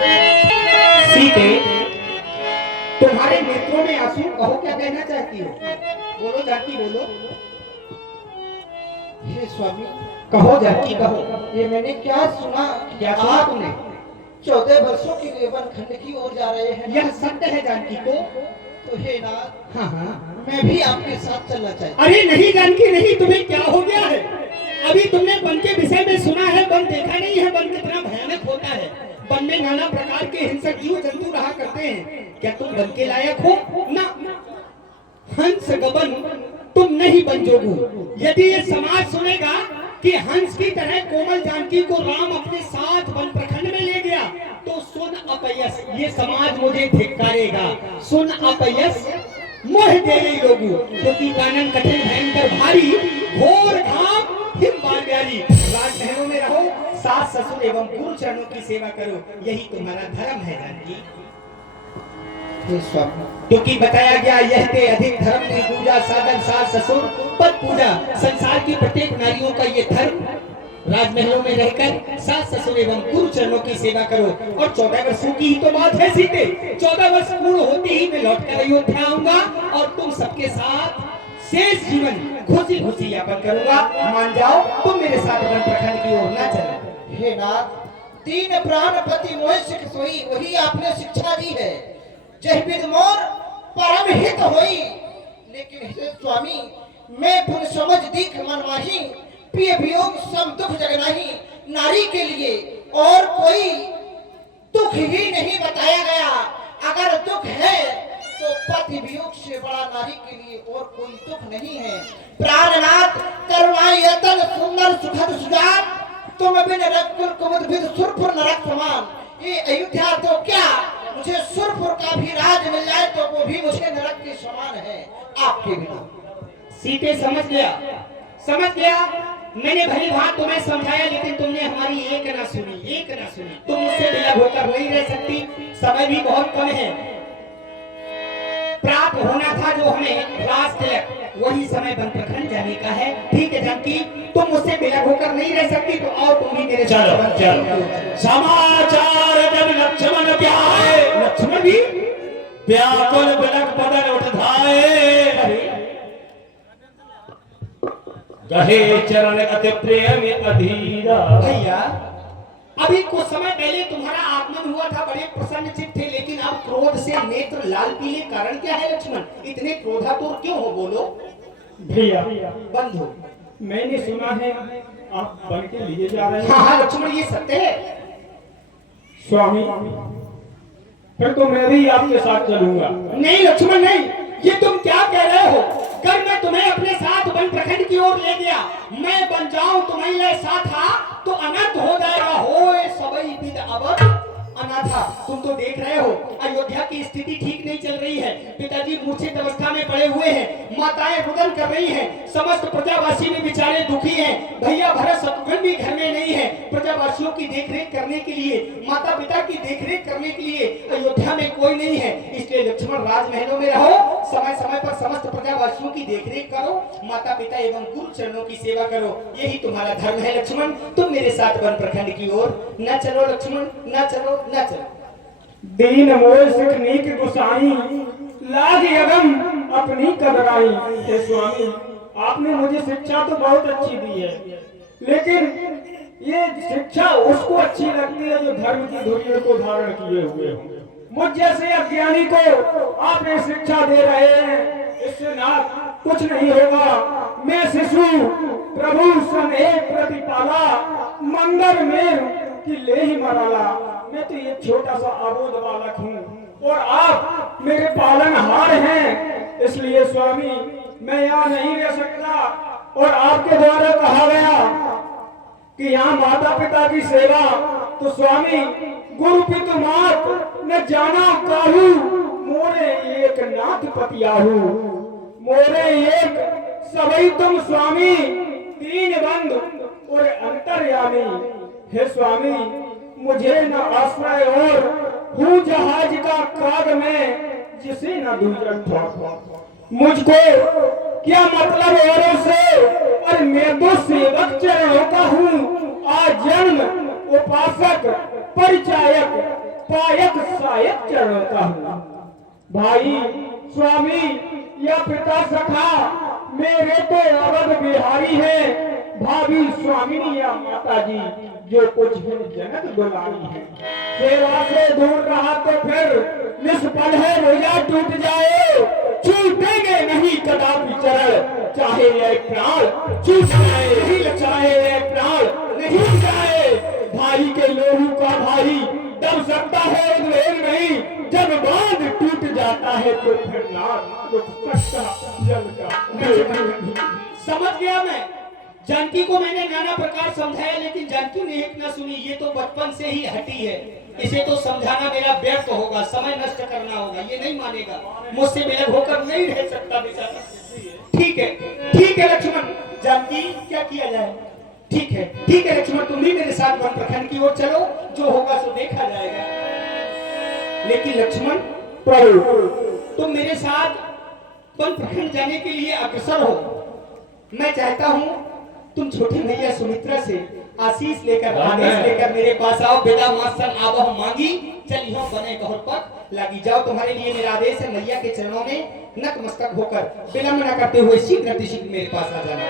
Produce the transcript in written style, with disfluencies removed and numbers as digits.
सीते, तुम्हारे नेत्रों में आंसू, कहो क्या कहना चाहती हो? बोलो जानकी बोलो। हे स्वामी, कहो जानकी कहो। ये मैंने क्या सुना? क्या सुना तुमने? 14 वर्षों के लिए वनखंड की ओर जा रहे हैं। यह सत्य है जानकी तो हे नाथ, हाँ हाँ, मैं भी आपके साथ चलना चाहता। अरे नहीं जानकी नहीं, तुम्हें क्या हो गया है? अभी तुमने वन के विषय में सुना है, वन देखा नहीं है, वन कितना भयानक होता है। वन में नाना प्रकार के हिंसक जीव जंतु रहा करते हैं। क्या तुम वन के लायक हो? ना, हंस गबन तुम नहीं बन जोगू। यदि ये समाज सुनेगा कि हंस की तरह कोमल जानकी को राम अपने साथ वन प्रखंड में ले गया, तो सुन अपयस, ये समाज मुझे धिक्कारेगा। सुन अपयस मोह देवी लोगू, क्योंकि कानन कठिन भयंकर भारी, घोर घाम हिमवार प्यारी। राजमहलों में रहो, सास ससुर एवं गुरु चरणों की सेवा करो, यही तुम्हारा धर्म है जानकी। हे स्वामी, क्योंकि बताया गया यह ते अधिक धर्म ने पूजा साधन सास ससुर पद पूजा। संसार की प्रत्येक नारियों का ये धर्म, राजमहलों में रहकर सास ससुर एवं गुरु चरणों की सेवा करो। और 14 वर्षों की ही तो बात है सीते, 14 वर्ष पूर्ण होते ही मैं लौटकर अयोध्या आऊंगा और तुम सबके साथ शेष जीवन खुशी खुशी यापन करूंगा। मान जाओ, तुम मेरे साथ वन प्रखंड की ओर न चलो। हे नाथ, तीन प्राणपति मोह सिख सोई, वही आपने शिक्षा दी है। जय विद मोर परम हित होई। लेकिन हे स्वामी, मैं पुन समझ दीख मन माही, प्रिय वियोग सम दुख जगनाही। नारी के लिए और कोई दुख ही नहीं बताया गया। अगर दुख है तो पति वियोग से बड़ा नारी के लिए और कोई दुख नहीं है। प्राणनाथ करुणायतन सुंदर सुखद सुजान, तुम बिन रकुल कुमुद विद सुरपुर नरक समान। ये अयोध्या तो क्या, मुझे सुरपुर का भी राज मिल जाए तो वो भी मुझे नरक के समान है आपके बिना। सीते समझ गया, समझ गया। मैंने भली बात तुम्हें समझाया, लेकिन तुमने हमारी एक ना सुनी, एक ना सुनी। तुम मुझसे विलग होकर नहीं रह सकती, समय भी बहुत कम है। प्राप्त होना था जो हमें राज तिलक, वही समय वन प्रखंड जाने का है। ठीक है जानकी, तुम मुझसे विलग होकर नहीं रह सकती, तो आओ तुम भी मेरे साथ। चलो चलो। समाचार जब लक्ष्मण प्याए, लक्ष्मण भी व्याकुल बिलख बदन उठ धाये। कहे चरण अति प्रेम अधीरा। भैया, अभी कुछ समय पहले तुम्हारा आगमन हुआ था, बड़े प्रसन्न चित्त थे, लेकिन अब क्रोध से नेत्र लाल पीले। कारण क्या है लक्ष्मण? इतने क्रोधातुर क्यों हो? बोलो। भैया, बंद हो। मैंने सुना है आप बन के लिए जा रहे हैं। हाँ हाँ लक्ष्मण, ये सत्य है। स्वामी, फिर तो मैं भी आपके साथ चलूंगा। नहीं लक्ष्मण नहीं, ये तुम क्या कह रहे हो? कर मैं तुम्हें अपने साथ वन प्रखंड की ओर ले गया, मैं बन जाऊं तुम्हारे साथ था तो अनर्थ हो जाएगा। होए सबई विद अवध अनाथा। तुम तो देख रहे हो अयोध्या की स्थिति ठीक नहीं चल रही है। पिताजी मूर्छित अवस्था में पड़े हुए हैं, माताएं रुदन कर रही हैं, समस्त प्रजावासी भी बेचारे दुखी हैं। भैया भरत शत्रुघ्न भी घर में नहीं है। प्रजावासियों की देखरेख करने के लिए, माता पिता की देखरेख करने के लिए अयोध्या में कोई नहीं है। इसलिए लक्ष्मण राजमहलों में रहो, समय समय पर समस्त प्रजावासियों की देखरेख करो, माता पिता एवं गुरु चरणों की सेवा करो, यही तुम्हारा धर्म है लक्ष्मण। तुम मेरे साथ वन प्रखंड की ओर न चलो लक्ष्मण, न चलो न चलो। दीन मोह सिख नीक गुसाई, लाज यगम अपनी कदराई। हे स्वामी, आपने मुझे शिक्षा तो बहुत अच्छी दी है, लेकिन ये शिक्षा उसको अच्छी लगती है जो धर्म की धुरियों को धारण किए हुए हो। मुझ जैसे अज्ञानी को आपने शिक्षा दे रहे हैं, इससे ना कुछ नहीं होगा। मैं शिशु प्रभु सन एक प्रतिपाला, मंदिर में कि ले ही मराला। मैं तो ये छोटा सा अबोध बालक हूँ और आप मेरे पालनहार हैं, इसलिए स्वामी मैं यहाँ नहीं रह सकता। और आपके द्वारा कहा गया कि यहाँ माता पिता की सेवा, तो स्वामी गुरु पितु मात न जाना काहू, मोरे एक नाथ पतियाहू। मोरे एक सबई तुम स्वामी, तीन बंद और अंतर्यामी। हे स्वामी, मुझे न आश्रय और हूँ जहाज का काग में, जिसे न दूर मुझको क्या मतलब औरों से, और मैं तो सेवक चरणों का हूँ। आज जन्म उपासक परिचायक, पायक सायक चढ़ता हूँ। भाई स्वामी या पिता सखा मेरे तो अवध बिहारी है, भाभी स्वामिनी या माता जी जो कुछ है जनक दुलारी है। सेवा से दूर रहा तो फिर निष्फल है रोजा टूट जाए, छूटेंगे नहीं कदापि चरण चाहे यह प्राण छूट जाए, नहीं चाहे यह प्राण नहीं जाए। भाई के लोहू का भाई दब सकता है उद्वेग नहीं, जब बांध टूट जाता है तो फिर नाम रुक सकता जल का। समझ गया मैं। जानकी को मैंने नाना प्रकार समझाया लेकिन जानकी ने एक न सुनी। ये तो बचपन से ही हटी है, इसे तो समझाना मेरा व्यर्थ होगा, समय नष्ट करना होगा। ये नहीं मानेगा, मुझसे बेलग होकर नहीं रह सकता बेचारा। ठीक है लक्ष्मण। जानकी क्या किया जाए? ठीक है लक्ष्मण, तुम भी मेरे साथ वन प्रखंड की ओर चलो, जो होगा सो देखा जाएगा। लेकिन लक्ष्मण प्रभु, तुम मेरे साथ वन प्रखंड जाने के लिए अग्रसर हो। मैं चाहता हूँ तुम छोटी भैया सुमित्रा से आशीष लेकर आदेश लेकर मेरे पास आओ। बेदा मासन आबह मांगी चलियो बने गौर पर लगी जाओ। तुम्हारे लिए मेरा आदेश है, मैया के चरणों में नतमस्तक होकर विलंब न करते हुए शीघ्र मेरे पास आ जाना।